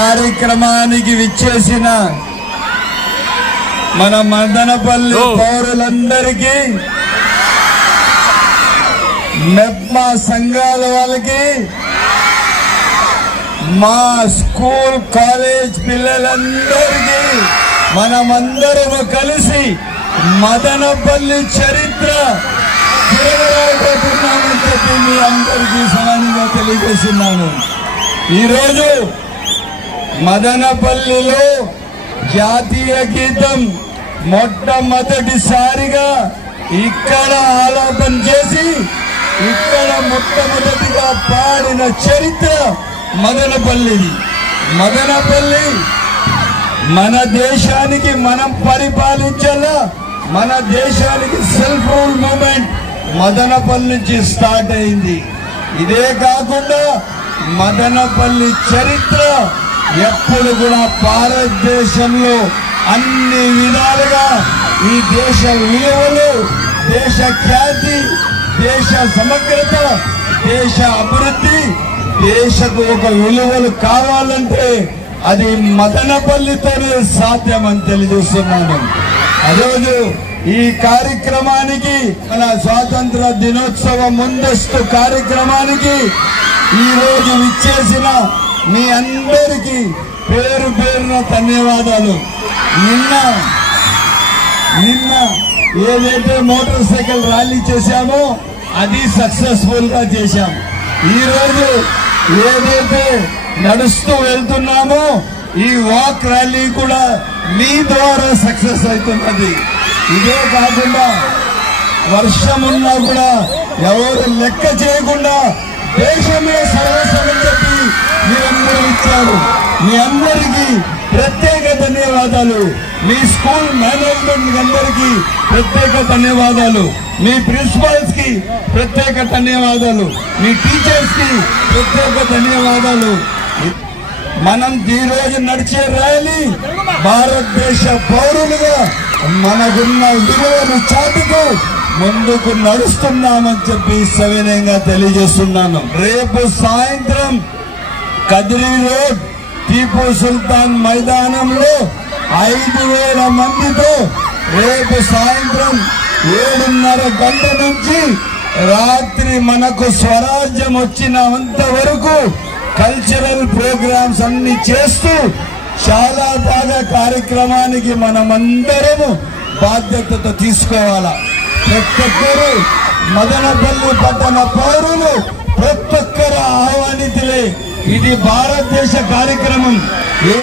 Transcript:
కార్యక్రమానికి విచ్చేసిన మన మదనపల్లి పౌరులందరికీ, మెప్మా సంఘాల వాళ్ళకి, మా స్కూల్ కాలేజ్ పిల్లలందరికీ మనమందరము కలిసి మదనపల్లి చరిత్ర తిరగరాబోతున్నామని చెప్పి మీ అందరికీ సమానంగా తెలియజేస్తున్నాను. ఈరోజు మదనపల్లిలో జాతీయ గీతం మొట్టమొదటిసారిగా ఇక్కడ ఆలాపన చేసి ఇక్కడ మొట్టమొదటిగా పాడిన చరిత్ర మదనపల్లిది. మదనపల్లి మన దేశానికి మనం పరిపాలించాలా, మన దేశానికి సెల్ఫ్ రూల్ మూవ్మెంట్ మదనపల్లి నుంచి స్టార్ట్ అయింది. ఇదే కాకుండా మదనపల్లి చరిత్ర ఎప్పుడు కూడా భారతదేశంలో అన్ని విధాలుగా ఈ దేశ విలువలు, దేశ ఖ్యాతి, దేశ సమగ్రత, దేశ అభివృద్ధి, దేశకు ఒక విలువలు కావాలంటే అది మదనపల్లితోనే సాధ్యమని తెలియజేస్తున్నాను. అదేరోజు ఈ కార్యక్రమానికి, మన స్వాతంత్ర దినోత్సవ ముందస్తు కార్యక్రమానికి ఈ రోజు విచ్చేసిన మీ అందరికీ పేరు పేరున ధన్యవాదాలు. నిన్న ఏదైతే మోటార్ సైకిల్ ర్యాలీ చేశామో అది సక్సెస్ఫుల్ గా చేశాం. ఈ రోజు ఏదైతే నడుస్తూ వెళ్తున్నామో ఈ వాక్ ర్యాలీ కూడా మీ ద్వారా సక్సెస్ అవుతున్నది. ఇదే కాకుండా వర్షం ఉన్నా కూడా ఎవరు లెక్క చేయకుండా దేశమే సర్వస్వం చెప్పి మీరందరూ ఇచ్చారు. మీ అందరికీ ప్రత్యేక ధన్యవాదాలు. మీ స్కూల్ మేనేజ్మెంట్ అందరికీ ప్రత్యేక ధన్యవాదాలు. మీ ప్రిన్సిపల్స్ కి ప్రత్యేక ధన్యవాదాలు. మీ టీచర్స్ కి ప్రత్యేక ధన్యవాదాలు. మనం ఈ రోజు నడిచే ర్యాలీ భారతదేశ పౌరులుగా మనకున్న విలువను చాటుతూ ముందుకు నడుస్తున్నామని చెప్పి సవినయంగా తెలియజేస్తున్నాను. రేపు సాయంత్రం కదిరి రోడ్ టీపు సుల్తాన్ మైదానంలో 5,000 మందితో రేపు సాయంత్రం 7:30 గంటల నుంచి రాత్రి మనకు స్వరాజ్యం వచ్చినంత వరకు కల్చరల్ ప్రోగ్రామ్స్ అన్ని చేస్తూ చాలా బాగా కార్యక్రమానికి మనమందరము బాధ్యతతో తీసుకోవాలా. ప్రతి ఒక్కరు మదనపల్లి పట్టణ పౌరులు ప్రతి ఒక్కరు ఆహ్వానితులే. ఇది భారతదేశ కార్యక్రమం.